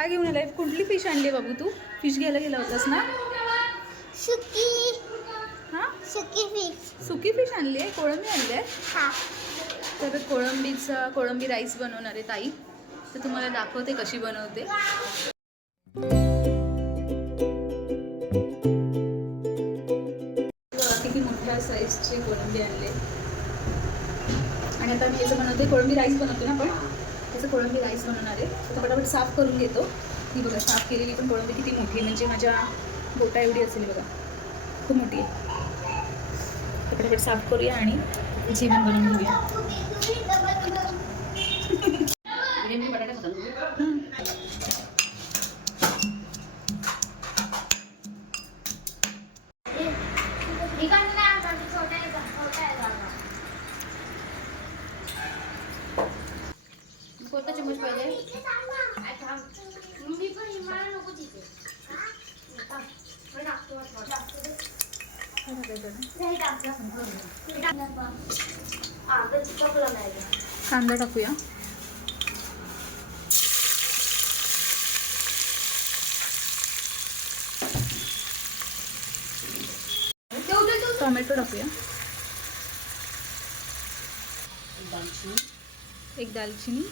काय घेऊन आलाय? कुठली फिश आणली बाबू तू? फिश घ्यायला गेला होतास ना? सुकी. हां? सुकी फिश सुकी फिश आणली आहे? कोळंबी आणली आहे? हा. तर कोळंबीचा कोळंबी राईस बनवणार आहे ताई. तर तुम्हाला दाखवते कशी बनवते. किती मोठ्या साईजची कोळंबी आणले आणि आता मी याचं बनवते. कोळंबी राईस बनवतो ना आपण? त्याचं कोळंबी राईस बनवणार आहे. तर पटापट साफ करून घेतो. ही बघा साफ केलेली पण कोळंबी किती मोठी आहे. म्हणजे माझ्या बोटा एवढी असेल बघा. खूप मोठी आहे. तर पटापट साफ करूया आणि जेवण बनवून घेऊया. कांदा टाकूया. टोमॅटो टाकूया. एक दालचिनी.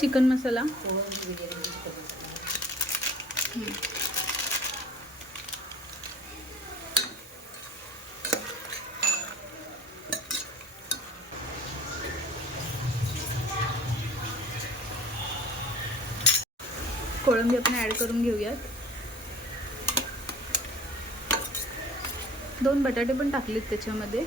चिकन मसाला. कोळंबी आपण ॲड करून घेऊयात. दोन बटाटे पण टाकलेत त्याच्यामध्ये.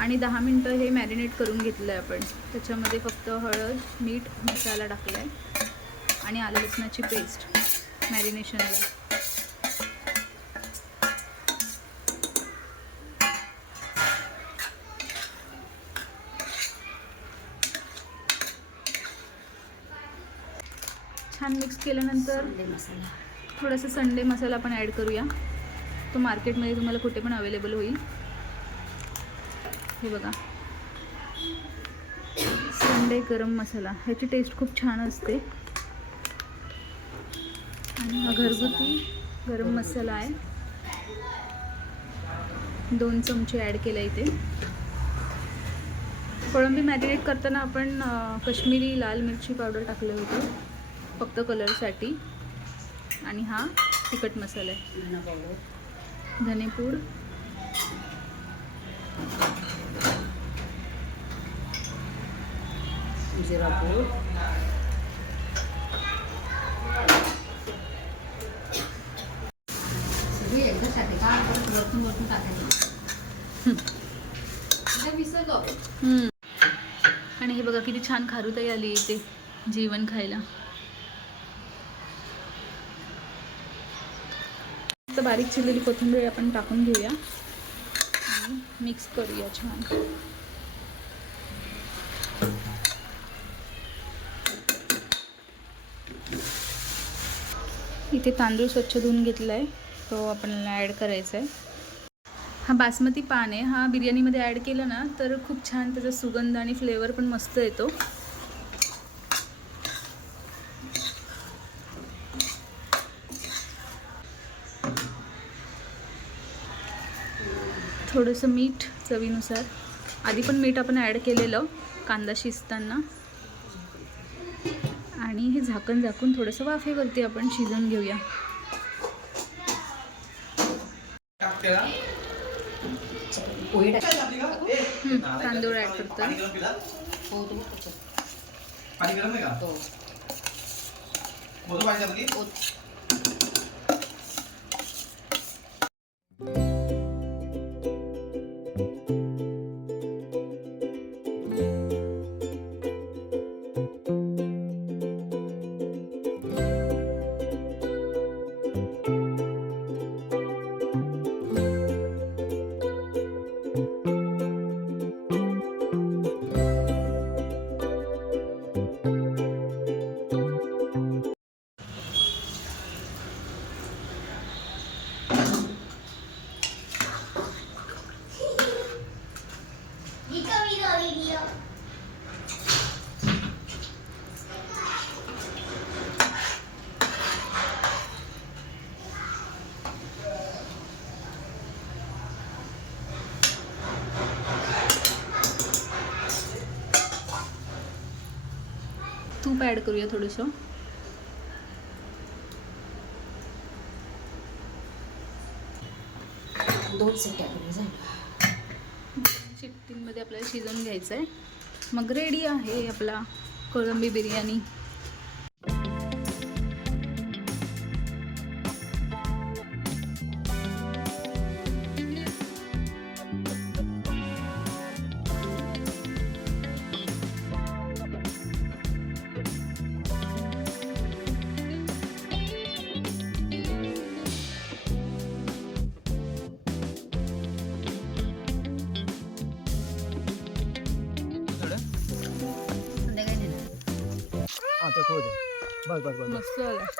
आणि दहा मिनटं हे मॅरिनेट करून घेतलं आहे आपण. त्याच्यामध्ये फक्त हळद मीठ मसाला टाकला आहे आणि आलं लसणाची पेस्ट मॅरिनेशनला छान मिक्स केल्यानंतर थोडासा संडे मसाला पण ॲड करूया. तो मार्केटमध्ये तुम्हाला कुठे पण अवेलेबल होईल. हे बघा. संडे गरम मसाला. ह्याची टेस्ट खूप छान असते. आणि हा घरगुती गरम मसाला आहे. दोन चमचे ॲड केला इथे. कोळंबी मॅरिनेट करताना आपण कश्मीरी लाल मिरची पावडर टाकलं होतं. फक्त कलरसाठी आणि हा तिखट मसाला आहे. धनेपूड. जिरा पूड सगळी एकदाच टाकते का? परत वरतून वरतून टाकायचं आता विसरलो. हम्म. आणि हे बघा किती छान खारुताई आली इथे जेवण खायला. तर बारीक चिरलेली कोथिंबीर आपण टाकून घेऊया. आणि मिक्स करूया छान. इथे तांदूळ स्वच्छ धुवून घेतला आहे तो आपल्याला ॲड करायचा आहे हा बासमती पान आहे. हा बिर्याणीमध्ये ॲड केलं ना तर खूप छान त्याचा सुगंध आणि फ्लेवर पण मस्त येतो. थोडंसं मीठ चवीनुसार. आधी पण मीठ आपण ॲड केलेलं कांदा शिजताना. आणि हे झाकण झाकून थोडंसं वाफेवरती आपण शिजवून घेऊया. हं, तांदूळ ॲड करतो तूप ॲड करूया थोडंसं. दोन सेट तीनमध्ये आपल्याला शिजवून घ्यायचं आहे मग रेडी आहे आपला कोळंबी बिर्याणी. संध्याकाळी नेणार हां ते थोडं बस बस बस मस्त झालं